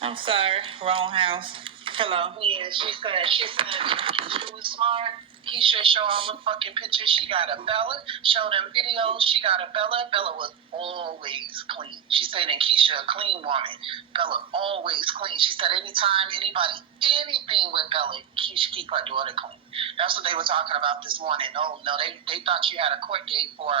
I'm sorry, wrong house. Hello. Yeah, she said Keisha was smart. Keisha show all the fucking pictures. She got a Bella. Show them videos. She got a Bella. Bella was always clean. She said, and Keisha a clean woman. Bella always clean. She said anytime anybody anything with Bella, Keisha keep her daughter clean. That's what they were talking about this morning. Oh no, they thought you had a court date for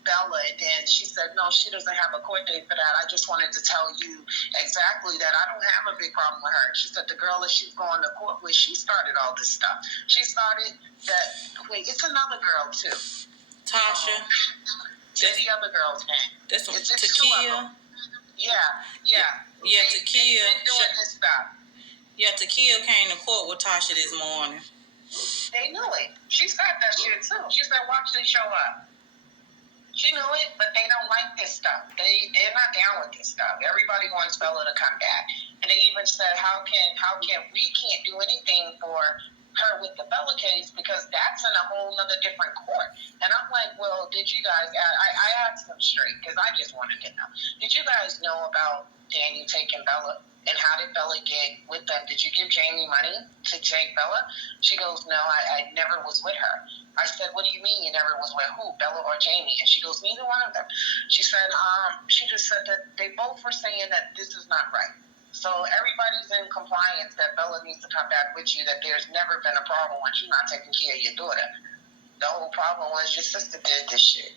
Bella, and then she said, no, she doesn't have a court date for that. I just wanted to tell you exactly that I don't have a big problem with her. She said the girl that she's going to court with, she started all this stuff. She started that, wait, it's another girl too. Tasha. Say the other girl's name. That's It's Takia. Yeah. Takia. They been doing this stuff. Yeah, Takia came to court with Tasha this morning. They knew it. She said that shit too. She said, watch this show up. She knew it, but they don't like this stuff. They're not down with this stuff. Everybody wants Bella to come back. And they even said, how can we can't do anything for her with the Bella case because that's in a whole other different court. And I'm like, well, did you guys, I asked them straight because I just wanted to know. Did you guys know about Daniel taking Bella? And how did Bella get with them? Did you give Jamie money to take Bella? She goes, no, I never was with her. I said, what do you mean you never was with who, Bella or Jamie? And she goes, neither one of them. She said, she just said that they both were saying that this is not right. So everybody's in compliance that Bella needs to come back with you, that there's never been a problem when you're not taking care of your daughter. The whole problem was your sister did this shit.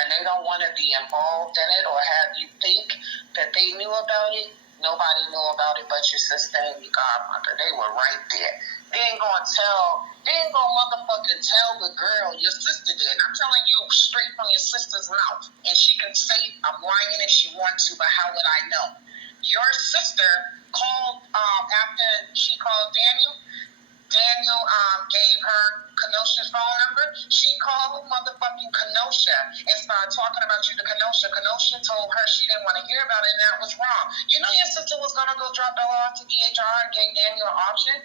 And they don't want to be involved in it or have you think that they knew about it. Nobody knew about it but your sister and your godmother. They were right there. They ain't gonna motherfucking tell the girl your sister did. I'm telling you straight from your sister's mouth. And she can say I'm lying if she wants to, but how would I know? Your sister called after she called Daniel. Daniel gave her Kenosha's phone number. She called motherfucking Kenosha and started talking about you to Kenosha. Kenosha told her she didn't want to hear about it and that was wrong. You know your sister was going to go drop Bella off to DHR and gave Daniel an option?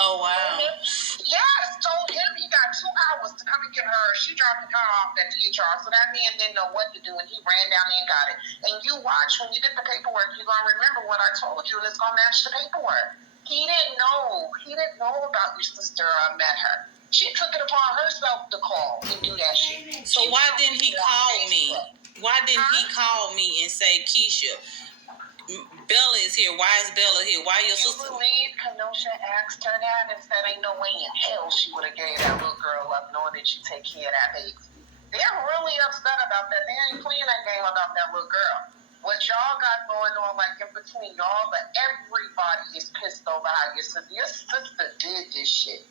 Oh, wow. Yes, told him he got 2 hours to come and get her. She dropped her off at DHR, so that man didn't know what to do, and he ran down there and got it. And you watch, when you get the paperwork, you're going to remember what I told you, and it's going to match the paperwork. He didn't know about your sister met her. She took it upon herself to call and do that shit. So why didn't he call me? Why didn't he call me and say, Keisha, Bella is here. Why is Bella here? Why your sister? You believe Kenosha asked her that and said ain't no way in hell she would have gave that little girl up knowing that she take care of that baby. They're really upset about that. They ain't playing that game about that little girl. What y'all got going on, like in between y'all, but everybody is pissed over how your sister did this shit.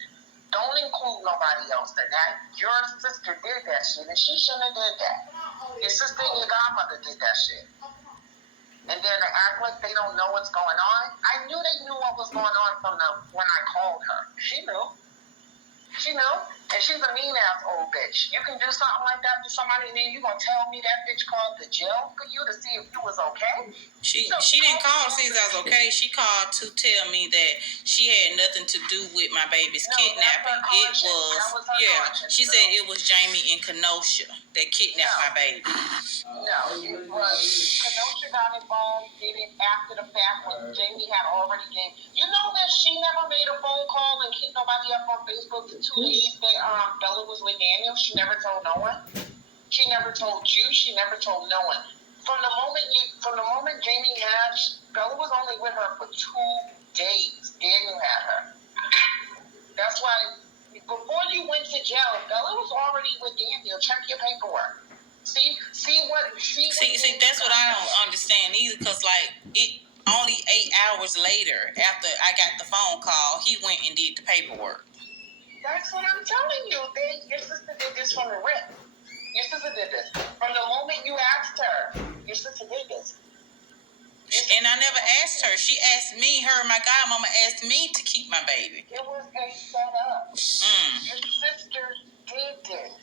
Don't include nobody else in that. Your sister did that shit, and she shouldn't have did that. Your sister and your godmother did that shit. And then they act like they don't know what's going on. I knew they knew what was going on from when I called her. She knew. And she's a mean-ass old bitch. You can do something like that to somebody, and then you gonna tell me that bitch called the jail for you to see if you was okay? She didn't call to see if I was okay. She called to tell me that she had nothing to do with my baby's kidnapping. She said it was Jamie and Kenosha that kidnapped my baby. No, it was Kenosha got involved, did it after the fact when Jamie had already gave. You know that she never made a phone call and hit nobody up on Facebook the 2 days that Bella was with Daniel. She never told no one. She never told you. She never told no one. From the moment Jamie had, Bella was only with her for 2 days. Daniel had her. That's why before you went to jail, Bella was already with Daniel. Check your paperwork. See, that's what I don't understand either, because it only 8 hours later after I got the phone call, he went and did the paperwork. That's what I'm telling you. Your sister did this from the rip. Your sister did this. From the moment you asked her, your sister did this. And I never asked her. She asked me, my godmama asked me to keep my baby. It was a setup. Your sister did this.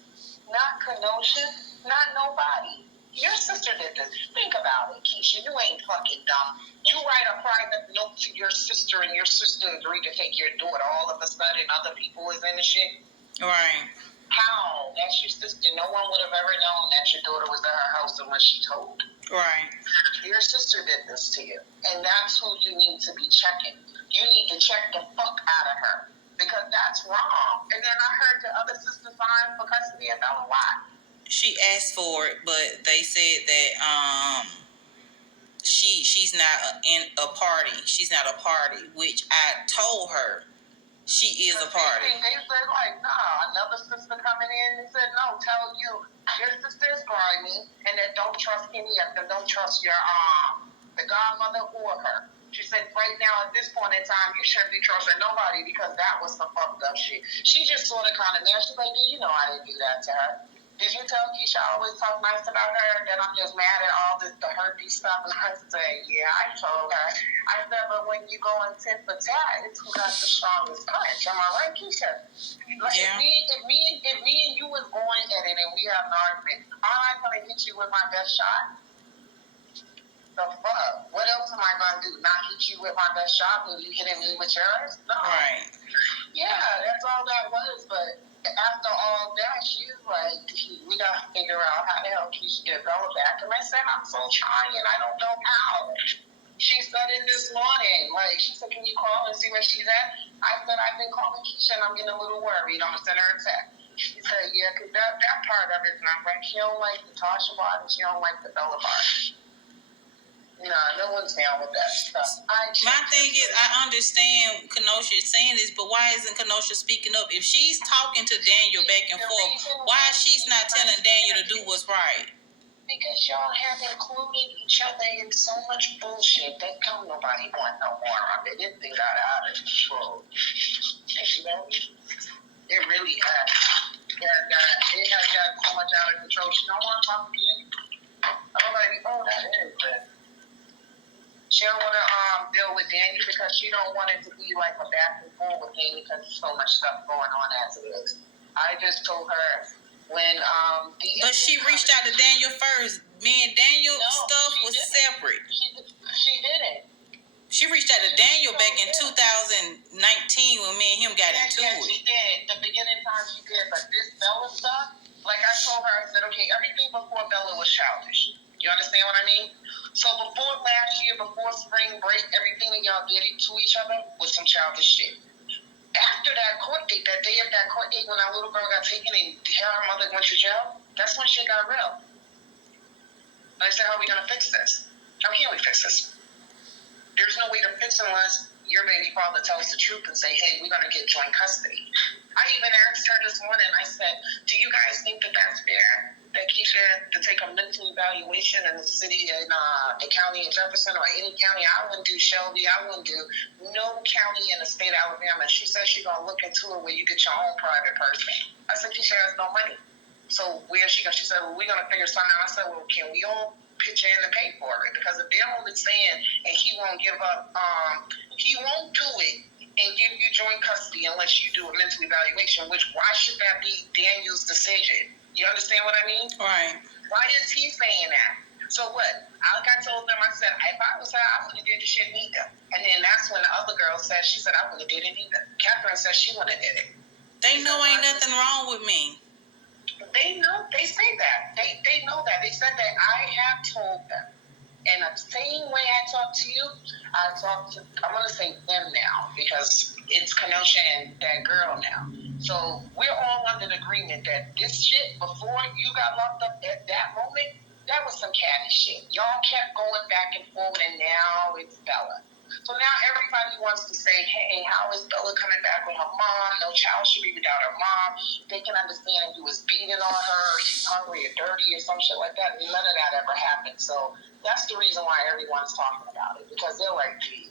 Not Kenosha, not nobody. Your sister did this. Think about it, Keisha. You ain't fucking dumb. You write a private note to your sister and your sister agreed to take your daughter. All of a sudden, other people is in the shit. Right. How? That's your sister. No one would have ever known that your daughter was at her house unless she told. Right. Your sister did this to you. And that's who you need to be checking. You need to check the fuck out of her. Because that's wrong. And then I heard the other sister signed for custody of Bella. Why? She asked for it, but they said that she's not in a party. She's not a party, which I told her she is a party. They said, like, nah, another sister coming in and said, no, tell you, your sister is grimy, and that don't trust any of them. Don't trust your, the godmother or her. She said, right now, at this point in time, you shouldn't be trusting nobody because that was some fucked up shit. She just sort of kind of mad. She's like, you know I didn't do that to her. Did you tell Keisha I always talk nice about her? That I'm just mad at all this, the herpes stuff? And I say, yeah, I told her. I said, but when you go in tit for tat, it's who got the strongest punch. Am I right, Keisha? Like, Yeah. if me and you was going at it and we have an argument, am I going to hit you with my best shot? The fuck? What else am I going to do? Not hit you with my best shot when you hitting me with yours? No. Right. Yeah, that's all that was, but after all that, she's like, we gotta figure out how the hell Keisha get Bella back. And I said, I'm so trying, I don't know how. She said it this morning. Like, she said, can you call and see where she's at? I said, I've been calling Keisha and I'm getting a little worried. I'm gonna send her a text. She said, yeah, because that part of it's not right. She don't like the Tasha part and she don't like the Bella part. Nah, no one's down with that stuff. My thing is, I understand Kenosha is saying this, but why isn't Kenosha speaking up? If she's talking to Daniel back and forth, why she's not telling Daniel to do what's right? Because y'all have included each other in so much bullshit that don't nobody want no more of it. This thing got out of control. You know? It really has. It has gotten so much out of control. She don't want to talk to you. I'm like, oh, that is it. She don't want to deal with Daniel because she don't want it to be like a back and forth with Daniel because there's so much stuff going on as it is. I just told her when But she reached out to Daniel first. Me and Daniel stuff was separate. She didn't. She reached out to Daniel back in 2019 when me and him got into it. She did. The beginning time she did, but this Bella stuff, like I told her, I said, okay, everything before Bella was childish. You understand what I mean? So before last year, before spring break, everything that y'all did to each other was some childish shit. After that court date, that day of that court date when our little girl got taken and her mother went to jail, that's when shit got real. And I said, how are we going to fix this? How can we fix this? There's no way to fix it unless your baby father tells the truth and say, hey, we're going to get joint custody. I even asked her this morning, I said, do you guys think that that's fair? That Keisha to take a mental evaluation in the city, in the county in Jefferson or any county. I wouldn't do Shelby. I wouldn't do no county in the state of Alabama. She said she's going to look into it where you get your own private person. I said, Keisha has no money. So where she goes? She said, well, we're going to figure something out. I said, well, can we all pitch in and pay for it? Because if they're only saying, and he won't give up, he won't do it and give you joint custody unless you do a mental evaluation, which why should that be Daniel's decision? You understand what I mean? Right. Why is he saying that? So what? Like I told them, I said, if I was her, I wouldn't have did the shit neither. And then that's when the other girl said, she said, I wouldn't have did it either. Catherine said she wouldn't have did it. They know ain't nothing wrong with me. They know. They say that. They know that. They said that I have told them. And the same way I talk to you, I talk to, I'm going to say them now because it's Kenosha and that girl now. So we're all under the agreement that this shit, before you got locked up at that moment, that was some catty shit. Y'all kept going back and forth and now it's Bella. So now everybody wants to say, hey, how is Bella coming back with her mom? No child should be without her mom. They can understand if he was beating on her or she's hungry or dirty or some shit like that. None of that ever happened. So that's the reason why everyone's talking about it. Because they're like, gee,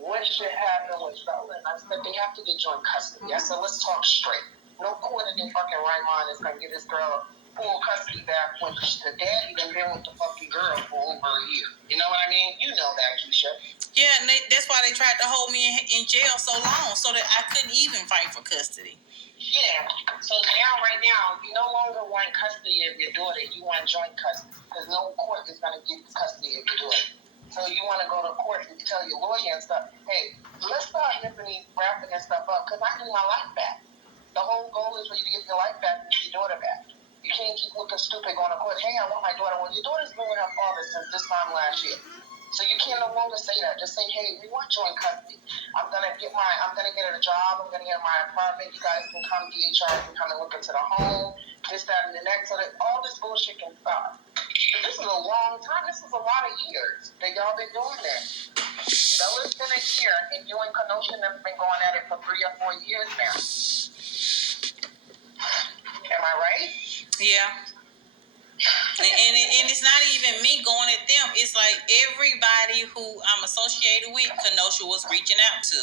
what should happen with Bella? And I said, they have to get joint custody. I said, let's talk straight. No court in their fucking right mind is going to give this girl full custody back when the daddy done been with the fucking girl for over a year. You know what I mean? You know that, Keisha. Yeah, and that's why they tried to hold me in jail so long, so that I couldn't even fight for custody. Yeah. So now, right now, you no longer want custody of your daughter. You want joint custody because no court is going to give custody of your daughter. So you want to go to court and tell your lawyer and stuff, hey, let's start wrapping this stuff up because I need my life back. The whole goal is for you to get your life back and get your daughter back. You can't keep looking stupid going to court. Hey, I want my daughter. Well, your daughter's been with her father since this time last year. So you can't no longer say that. Just say, hey, we want you in custody. I'm gonna get her a job. I'm gonna get my apartment. You guys can come, DHR can come and look into the home, this, that, and the next. So that all this bullshit can stop. But this is a long time. This is a lot of years that y'all been doing this. Bella's been a year, and you and Kenosha have been going at it for 3 or 4 years now. Am I right? Yeah. And it's not even me going at them. It's like everybody who I'm associated with, Kenosha was reaching out to.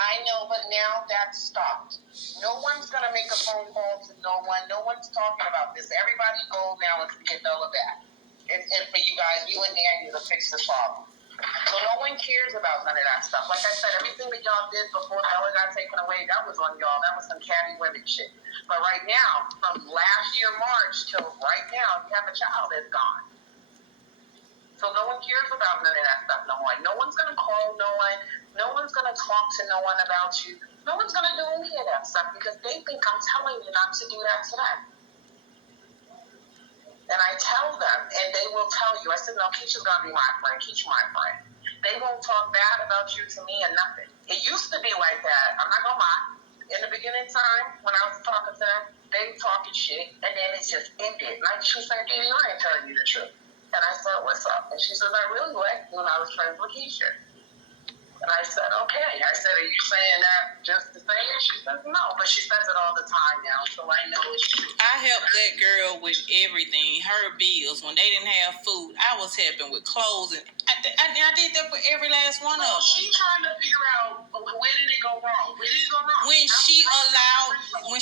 I know, but now that's stopped. No one's going to make a phone call to no one. No one's talking about this. Everybody's goal now is to get Bella back. And for you guys, you and Daniel, to fix this problem. So no one cares about none of that stuff. Like I said, everything that y'all did before Bella got taken away, that was on y'all. That was some catty women shit. But right now, from last year March till right now, you have a child that's gone. So no one cares about none of that stuff no more. No one's going to call no one. No one's going to talk to no one about you. No one's going to do any of that stuff because they think I'm telling you not to do that to them. And I tell them, and they will tell you. I said, no, Keisha's going to be my friend. Keisha's my friend. They won't talk bad about you to me or nothing. It used to be like that. I'm not going to lie. In the beginning time, when I was talking to them, they talking shit, and then it just ended. Like she said, Didi, I ain't telling you the truth. And I said, what's up? And she says, I really liked you when I was friends with Keisha. And I said, okay. I said, are you saying that just to say it? She says, no. But she says it all the time now, so I know it's true. I helped that girl with everything, her bills. When they didn't have food, I was helping with clothes. And I did that for every last one of them. She's trying to figure out, where did it go wrong? Where did it go wrong? When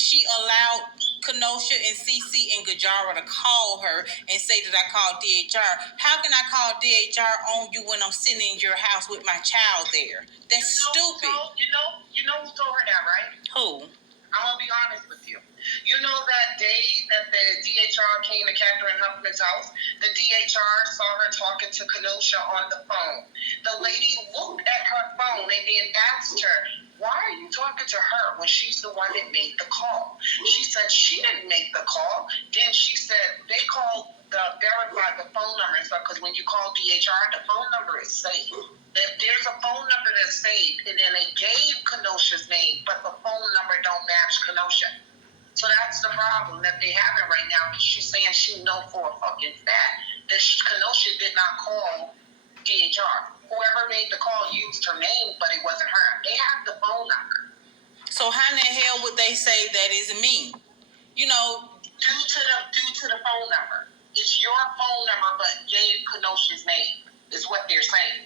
she allowed Kenosha and CC and Gajara to call her and say that I called DHR. How can I call DHR on you when I'm sitting in your house with my child there? That's stupid. You know who told her that, right? Who? I'm going to be honest with you. You know that day that the DHR came to Catherine Huffman's house? The DHR saw her talking to Kenosha on the phone. The lady looked at her phone and then asked her, why are you talking to her when she's the one that made the call? She said she didn't make the call. Then she said they called verified the phone number and stuff because when you call DHR, the phone number is saved. There's a phone number that's saved, and then they gave Kenosha's name, but the phone number don't match Kenosha. So that's the problem that they have right now. She's saying she know for a fucking fact that Kenosha did not call DHR. Whoever made the call used her name, but it wasn't her. They have the phone number. So how in the hell would they say that isn't me? You know, due to the phone number. It's your phone number, but gave Kenosha's name. Is what they're saying.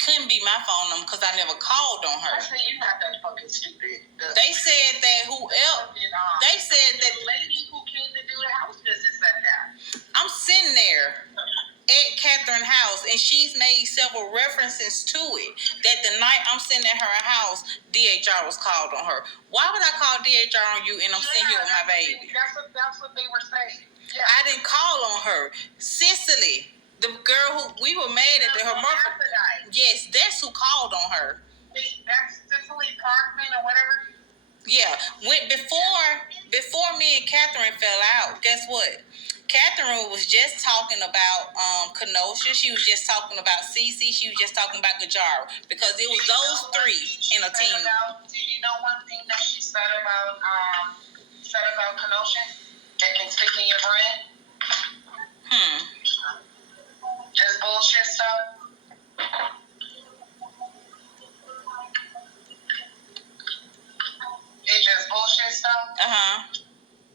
Couldn't be my phone number because I never called on her. I say you're not that fucking stupid. They said that they said that the lady who came to do the house visit said that. I'm sitting there at Catherine's house, and she's made several references to it. That the night I'm sitting at her house, DHR was called on her. Why would I call DHR on you and I'm sitting here with my baby? That's what they were saying. Yeah. I didn't call on her. Cicely, the girl who we were mad at her mother. Yes, that's who called on her. That's Cicely Parkman or whatever. Yeah, before me and Catherine fell out, guess what? Catherine was just talking about Kenosha. She was just talking about CC. She was just talking about Gajara because it was those three in a team. Do you know one thing that she said about Kenosha that can stick in your brain? Just bullshit stuff. It's just bullshit stuff.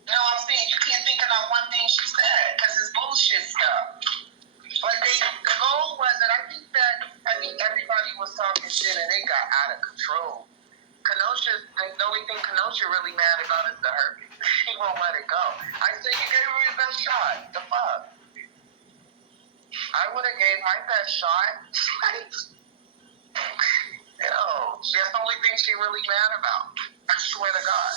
No, I'm saying you can't think of not one thing she said because it's bullshit stuff. Like the goal was that I think everybody was talking shit and it got out of control. The only thing Kenosha really mad about is the herpes. She won't let it go. I said you gave her your best shot. The fuck? I would have gave my best shot. Yo, that's the only thing she really mad about. I swear to God.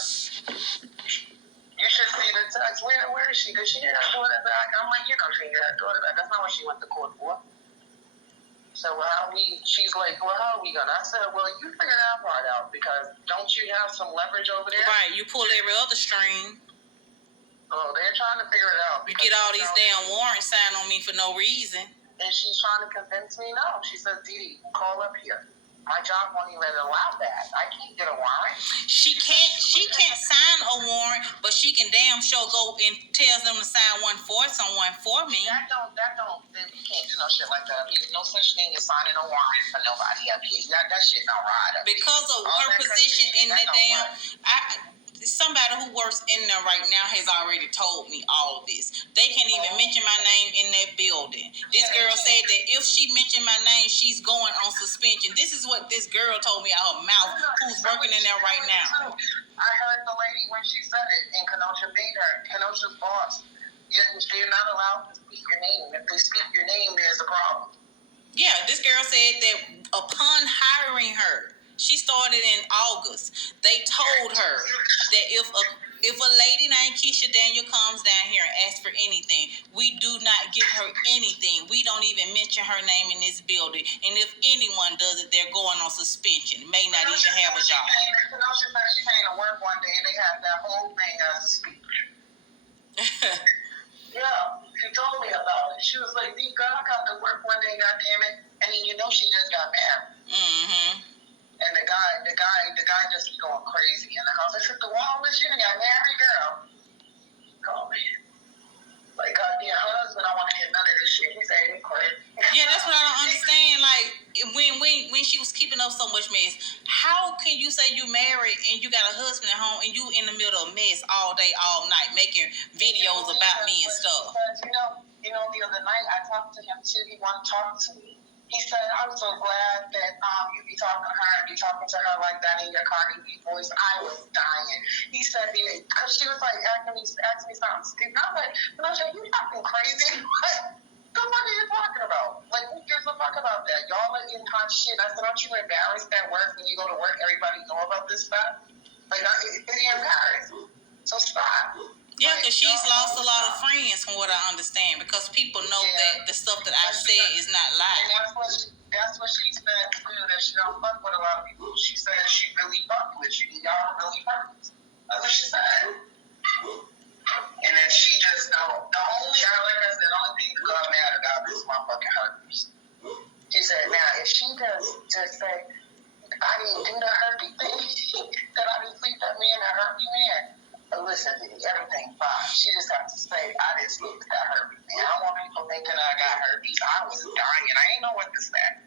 You should see the text. Where is she? Did she get her daughter back? I'm like, you know she get her daughter back. That's not what she went to court for. So she's like, well, how are we gonna? I said, well, you figure that part out because don't you have some leverage over there? Right, you pull every other string. Oh, they're trying to figure it out. You get all these damn warrants signed on me for no reason. And she's trying to convince me no. She said, Didi, call up here. My job won't even allow that. I can't get a warrant. She can't sign a warrant, but she can damn sure go and tell them to sign one for someone for me. We can't do no shit like that. There's no such thing as signing a warrant for nobody up here. That shit don't ride up because of her position in the damn. Somebody who works in there right now has already told me all of this. They can't even mention my name in that building. This girl said that if she mentioned my name, she's going on suspension. This is what this girl told me out her mouth, who's working in there right now. I heard the lady when she said it, and Kenosha made her. Kenosha's boss. They're not allowed to speak your name. If they speak your name, there's a problem. Yeah, this girl said that upon hiring her, she started in August. They told her that if a lady named Keisha Daniel comes down here and asks for anything, we do not give her anything. We don't even mention her name in this building. And if anyone does it, they're going on suspension. May not even have a job. Kenosha said she came to work one day and they had that whole thing as a speech. Yeah, she told me about it. She was like, I got to work one day, goddammit. And then you know she just got married. Mm-hmm. And the guy just be going crazy in the house. I said, the wall was you got married, girl. Oh man. Like goddamn husband, I want to hear none of this shit. He said he quit. Yeah, that's what I don't understand. Like when she was keeping up so much mess, how can you say you married and you got a husband at home and you in the middle of mess all day, all night, making videos about me and stuff? You know, the other night I talked to him too. He wanted to talk to me. He said, I'm so glad that you be talking to her and be talking to her like that in your Cardi B voice. I was dying. He said, because she was like asking me something stupid. I was like, Kenosha, you fucking crazy. What the fuck are you talking about? Like, who gives a fuck about that? Y'all are in hot shit. I said, aren't you embarrassed at work when you go to work, everybody know about this stuff? Like, you're embarrassed. So stop. Yeah, because she's lost a lot of friends from what I understand because people know that the stuff that I said is not live. And that's what she said too, that she don't fuck with a lot of people. She said she really fucked with you. Y'all really fucked. That's what she said. And then she just like I said, the only thing to go mad about is motherfucking herpes. She said, now if she just say, I didn't do the herpes thing, that I didn't sleep that man, that herpes man. Listen, everything fine. She just has to say, I didn't sleep with that herpes man. I don't want people thinking I got herpes. I was dying. I didn't know what to say.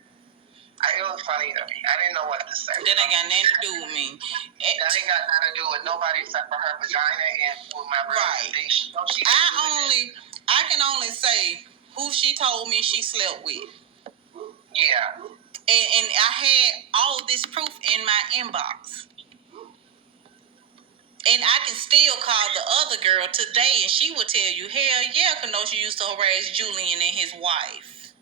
It was funny to me. I didn't know what to say. That ain't got nothing to do with me. That ain't got nothing to do with nobody except for her vagina and with my reputation. Right. I can only say who she told me she slept with. Yeah. And I had all this proof in my inbox. And I can still call the other girl today and she will tell you, hell yeah, Kenosha used to harass Julian and his wife.